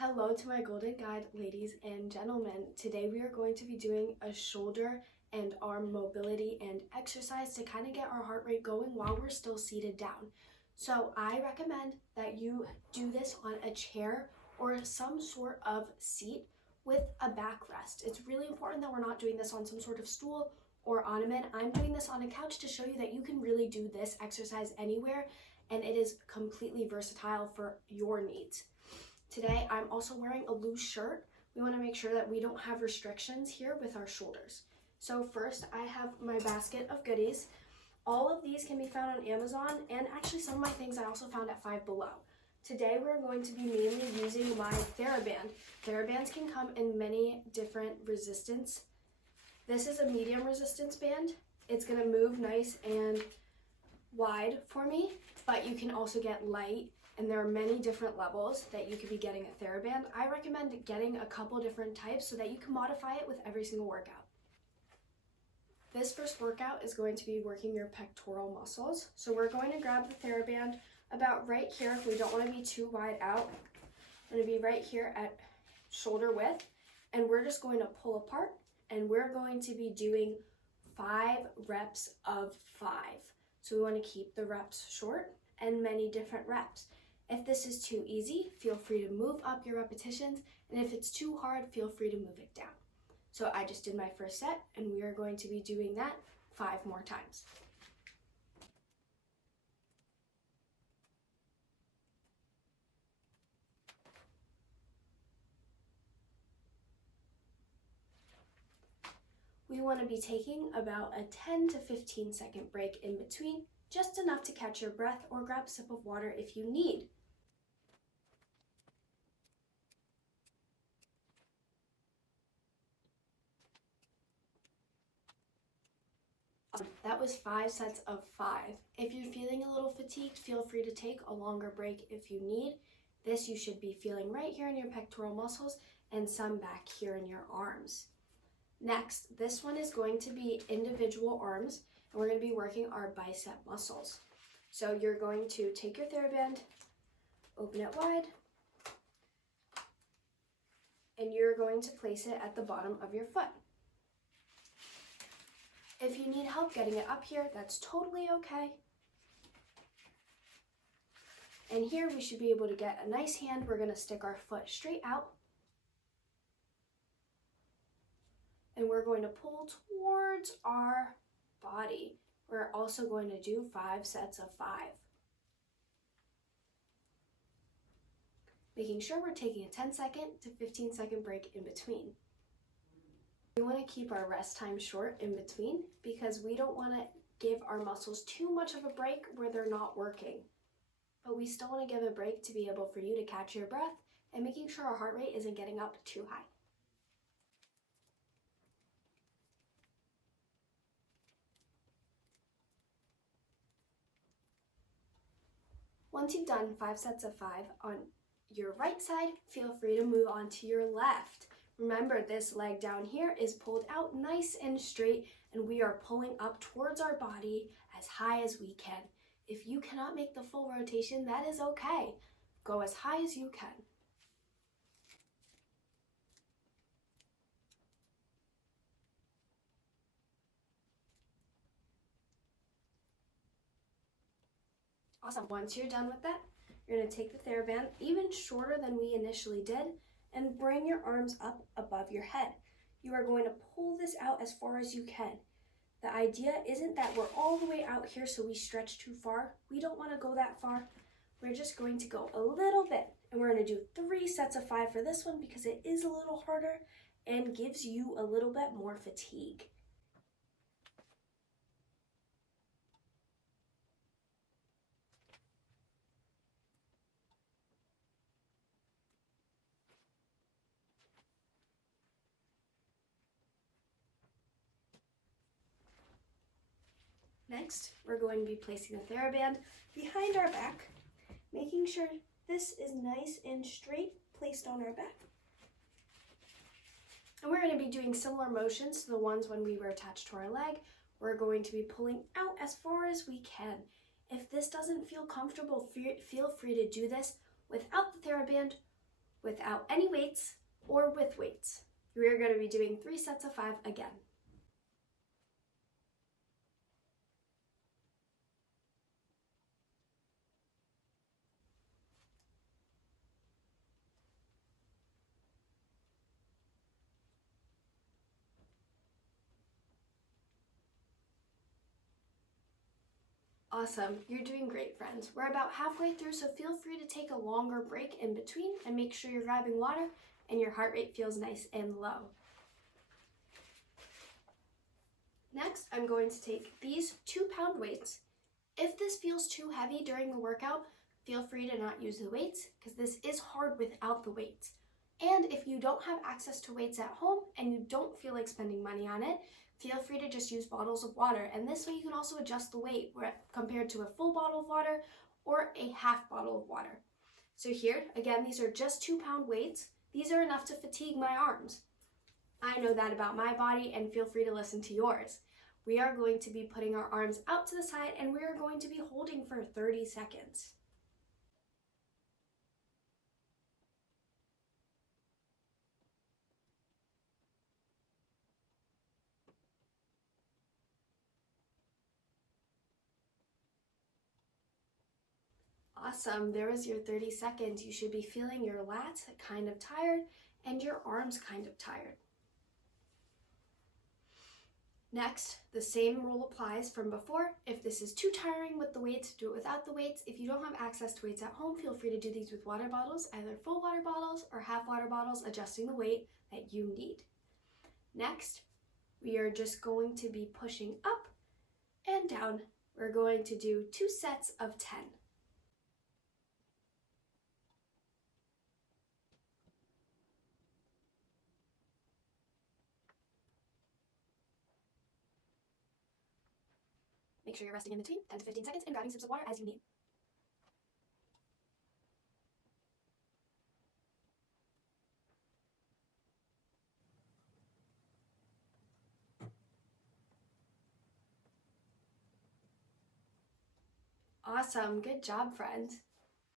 Hello to my Golden Guide ladies and gentlemen. Today we are going to be doing a shoulder and arm mobility and exercise to kind of get our heart rate going while we're still seated down. So I recommend that you do this on a chair or some sort of seat with a backrest. It's really important that we're not doing this on some sort of stool or ottoman. I'm doing this on a couch to show you that you can really do this exercise anywhere, and it is completely versatile for your needs. Today, I'm also wearing a loose shirt. We want to make sure that we don't have restrictions here with our shoulders. So first, I have my basket of goodies. All of these can be found on Amazon, and actually some of my things I also found at Five Below. Today, we're going to be mainly using my TheraBand. TheraBands can come in many different resistance. This is a medium resistance band. It's going to move nice and wide for me, but you can also get light. And there are many different levels that you could be getting a TheraBand. I recommend getting a couple different types so that you can modify it with every single workout. This first workout is going to be working your pectoral muscles. So we're going to grab the TheraBand about right here. We don't want to be too wide out. I'm going to be right here at shoulder width. And we're just going to pull apart. And we're going to be doing 5 reps of 5. So we want to keep the reps short and many different reps. If this is too easy, feel free to move up your repetitions, and if it's too hard, feel free to move it down. So I just did my first set, and we are going to be doing that 5 more times. We want to be taking about a 10 to 15 second break in between, just enough to catch your breath or grab a sip of water if you need. That was 5 sets of 5. If you're feeling a little fatigued, feel free to take a longer break if you need. This you should be feeling right here in your pectoral muscles and some back here in your arms. Next, this one is going to be individual arms, and we're going to be working our bicep muscles. So you're going to take your TheraBand, open it wide, and you're going to place it at the bottom of your foot. If you need help getting it up here, that's totally okay. And here we should be able to get a nice hand. We're going to stick our foot straight out. And we're going to pull towards our body. We're also going to do 5 sets of 5. Making sure we're taking a 10-second to 15-second break in between. We want to keep our rest time short in between because we don't want to give our muscles too much of a break where they're not working. But we still want to give a break to be able for you to catch your breath and making sure our heart rate isn't getting up too high. Once you've done 5 sets of 5 on your right side, feel free to move on to your left. Remember, this leg down here is pulled out nice and straight, and we are pulling up towards our body as high as we can. If you cannot make the full rotation, that is okay. Go as high as you can. Awesome. Once you're done with that, you're going to take the TheraBand even shorter than we initially did and bring your arms up above your head. You are going to pull this out as far as you can. The idea isn't that we're all the way out here so we stretch too far. We don't want to go that far. We're just going to go a little bit, and we're going to do 3 sets of 5 for this one because it is a little harder and gives you a little bit more fatigue. Next, we're going to be placing the TheraBand behind our back, making sure this is nice and straight placed on our back. And we're going to be doing similar motions to the ones when we were attached to our leg. We're going to be pulling out as far as we can. If this doesn't feel comfortable, feel free to do this without the TheraBand without any weights or with weights. We are going to be doing 3 sets of 5 again. Awesome, you're doing great, friends. We're about halfway through, so feel free to take a longer break in between and make sure you're grabbing water and your heart rate feels nice and low. Next, I'm going to take these 2-pound weights. If this feels too heavy during the workout, feel free to not use the weights because this is hard without the weights. And if you don't have access to weights at home and you don't feel like spending money on it, feel free to just use bottles of water. And this way you can also adjust the weight compared to a full bottle of water or a half bottle of water. So here, again, these are just 2-pound weights. These are enough to fatigue my arms. I know that about my body, and feel free to listen to yours. We are going to be putting our arms out to the side and we are going to be holding for 30 seconds. Awesome, there was your 30 seconds. You should be feeling your lats kind of tired and your arms kind of tired. Next, the same rule applies from before. If this is too tiring with the weights, do it without the weights. If you don't have access to weights at home, feel free to do these with water bottles, either full water bottles or half water bottles, adjusting the weight that you need. Next, we are just going to be pushing up and down. We're going to do 2 sets of 10. Make sure you're resting in between 10 to 15 seconds and grabbing sips of water as you need. Awesome, good job, friends.